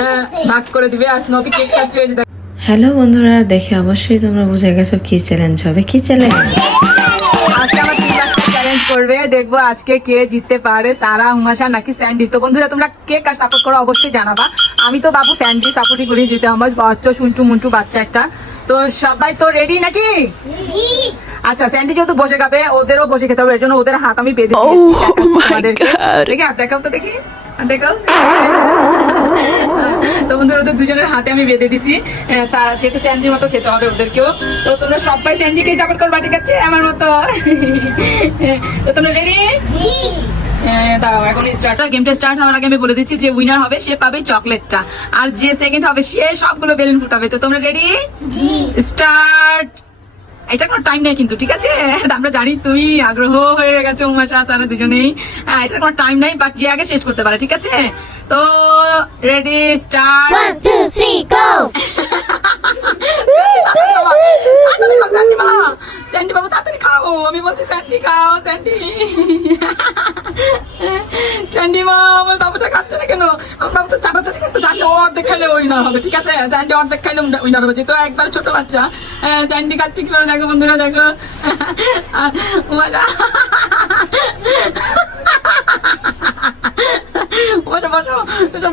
হ্যাঁ, ভাগ করে দিবে। আর স্নোপি কেক খাচ্ছে এই যে দেখো। হ্যালো বন্ধুরা দেখে অবশ্যই তোমরা বুঝে গেছো কি চ্যালেঞ্জ হবে। কি চ্যালেঞ্জ আজকে আমার তিন লাখটা চ্যালেঞ্জ করবে। দেখব আজকে কে জিততে পারে সারা হুমাশা নাকি স্যান্ডি তো বন্ধুরা তোমরা কে কার সাপোর্ট করো অবশ্যই জানাবা। আমি তো বাবু স্যান্ডি সাপোর্টই করি জিতে আমার বাচ্চা শুনটু মুন্টু বাচ্চা একটা। তো সবাই তো রেডি নাকি? আচ্ছা স্যান্ডি যেহেতু বসে খাবে ওদেরও বসে খেতে হবে এর জন্য ওদের হাত আমি বেঁধে তোমাদেরকে। দেখি হাত দেখাও তো দেখি। দেখাও। তো বন্ধুরা ওদের দুজনের হাতে আমি বেঁধে দিছি। যেহেতু স্যান্ডির মতো খেতে হবে ওদেরকেও। তো তোমরা সবাই স্যান্ডিকেই সাপোর্ট করবা ঠিক আছে আমার মতো। তো তোমরা রেডি দাঁড়াও এখন স্টার্ট গেমটা স্টার্ট হওয়ার আগে আমি বলে দিচ্ছি যে উইনার হবে সে পাবে চকলেটটা আর যে সেকেন্ড হবে সে সবগুলো বেলুন ফুটাবে। তো তোমরা রেডি স্টার্ট এটা কোনো টাইম নেই কিন্তু ঠিক আছে আমরা জানি তুমি আগ্রহ হয়ে গেছো উমাশা সারা দুজনেই হ্যাঁ, এটা কোনো টাইম নাই বাট যে আগে শেষ করতে পারে ঠিক আছে তো রেডি! স্যান্ডি বাবু তাড়াতাড়ি খাও আমি বলছি স্যান্ডি খাও স্যান্ডি মা আমার বাবুটা খাচ্ছে না কেন আমার বাবু তো চাটাচাটি করতে যাচ্ছে ও অর্ধেক খাইলে উইনার হবে, ঠিক আছে? স্যান্ডি অর্ধেক খাইলে উইনার হবে। তো একবার ছোট বাচ্চা স্যান্ডি খাচ্ছে কীভাবে? দেখো বন্ধুরা, দেখো। বসো বসো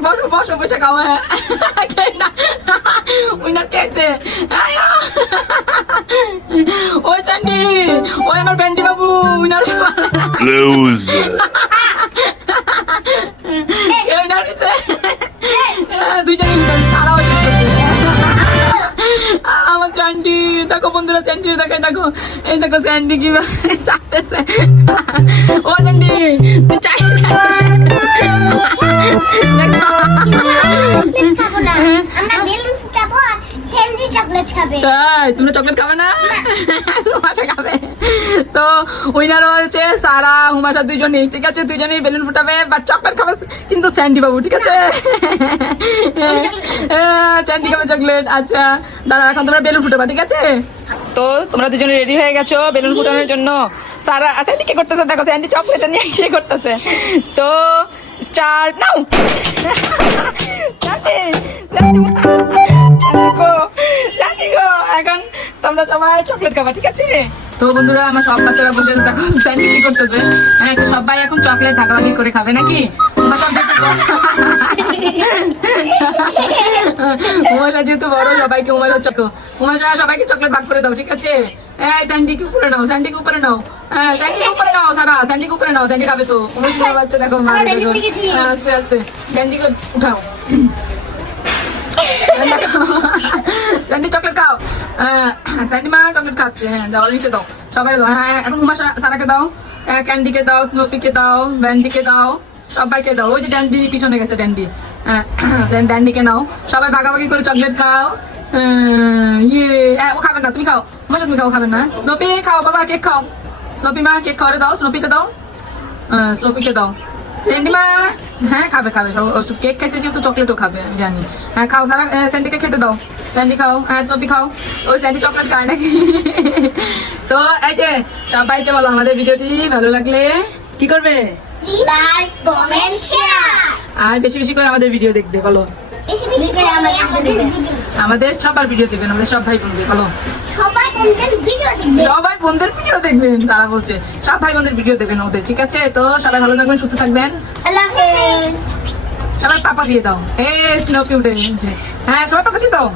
বসো বসো, বসে খাও হ্যাঁ। ওই চান্ডি ওই আমার ভেন্ডি বাবু উইনার. বন্ধুরা স্যান্ডি দেখে দেখো এই দেখো স্যান্ডি কি চাইতেছে ও স্যান্ডি তুই চাই চকলেট খাব না আমরা বেলুন ফুটাবো আর সেলজি চকলেট খাবে। তাই তোমরা চকলেট খাবে না? হুমাশা খাবে। তো উইনার হয়েছে সারা হুমাশা দুইজনেই ঠিক আছে? দুইজনেই বেলুন ফুটাবে বাট চকলেট খাবে কিন্তু স্যান্ডি বাবু ঠিক আছে? স্যান্ডি খাবে চকলেট আচ্ছা দাঁড়া এখন তোমরা বেলুন ফুটাবা ঠিক আছে? তো তোমরা দুজনে রেডি হয়ে গেছো বেলুন ফুটানোর জন্য। সারা স্যান্ডি কে করতেছে? দেখো স্যান্ডি চকলেট নিয়ে কি করতেছে? তো স্টার্ট নাও! স্যান্ডি তোমরা সবাই চকলেট খাবা ঠিক আছে? তো বন্ধুরা আমার সব বাচ্চারা বসে দেখো স্যান্ডি কি করতেছে। হ্যাঁ তো সবাই এখন চকলেট ভাগাভাগি করে খাবে নাকি? তোমরা সব উমাশা যেহেতু বড় সবাইকে উমাশা চকো উমাশা সবাইকে চকলেট ভাগ করে দাও ঠিক আছে? এই স্যান্ডিকে উপরে নাও স্যান্ডিকে উপরে নাও। হ্যাঁ স্যান্ডিকে উপরে নাও সারা স্যান্ডিকে উপরে নাও স্যান্ডি খাবে তো। উমাশা বাচ্চা দেখো মার আমার। হ্যাঁ, আস্তে আস্তে স্যান্ডিকে উঠাও। স্যান্ডি চকলেট খাও। স্যান্ডি মা চকলেট খাচ্ছে হ্যাঁ যাও নিচে দাও। সবাই দাও হ্যাঁ এখন উমা সারাকে দাও। ক্যান্ডিকে দাও স্নোপিকে দাও ভ্যান্ডিকে দাও সবাইকে দাও। ওই যে ড্যান্ডি পিছনে গেছে ড্যান্ডি। ড্যান্ডিকে নাও। সবাই ভাগাভাগি করে চকলেট খাও। ইয়ে ও খাবে না তুমি খাও। উমা তুমি খাও খাবে না। স্নোপি খাও বাবা কেক খাও। স্নোপি মা কেক খাওয়ারে দাও স্নোপিকে দাও। আহ, স্লোপিকে দাও। স্যান্ডিমা হ্যাঁ খাবে খাবে। সব- কেক খাইছে যেহেতু চকলেটও খাবে আমি জানি। হ্যাঁ খাও সারা স্যান্ডিকে খেতে দাও। স্যান্ডি খাও হ্যাঁ স্লোপি খাও। ওই স্যান্ডি চকলেট খায় নাকি? তো এই যে সবাইকে বলো আমাদের ভিডিওটি ভালো লাগলে কি করবে? লাইক কমেন্ট শেয়ার আর বেশি বেশি করে আমাদের ভিডিও দেখবে বলো। আমাদের সবার ভিডিও দেখবেন আমাদের সব ভাই বোনদের বলো। সবাই বোনদের ভিডিও দেখবেন তারা বলছে সব ভাই বোনদের ভিডিও দেখবেন ওদের ঠিক আছে? তো সবাই ভালো থাকবেন সুস্থ থাকবেন। সবাই পাপা দিয়ে দাও। এ স্নো কিউটে হ্যাঁ সবাই পাপা দিয়ে দাও।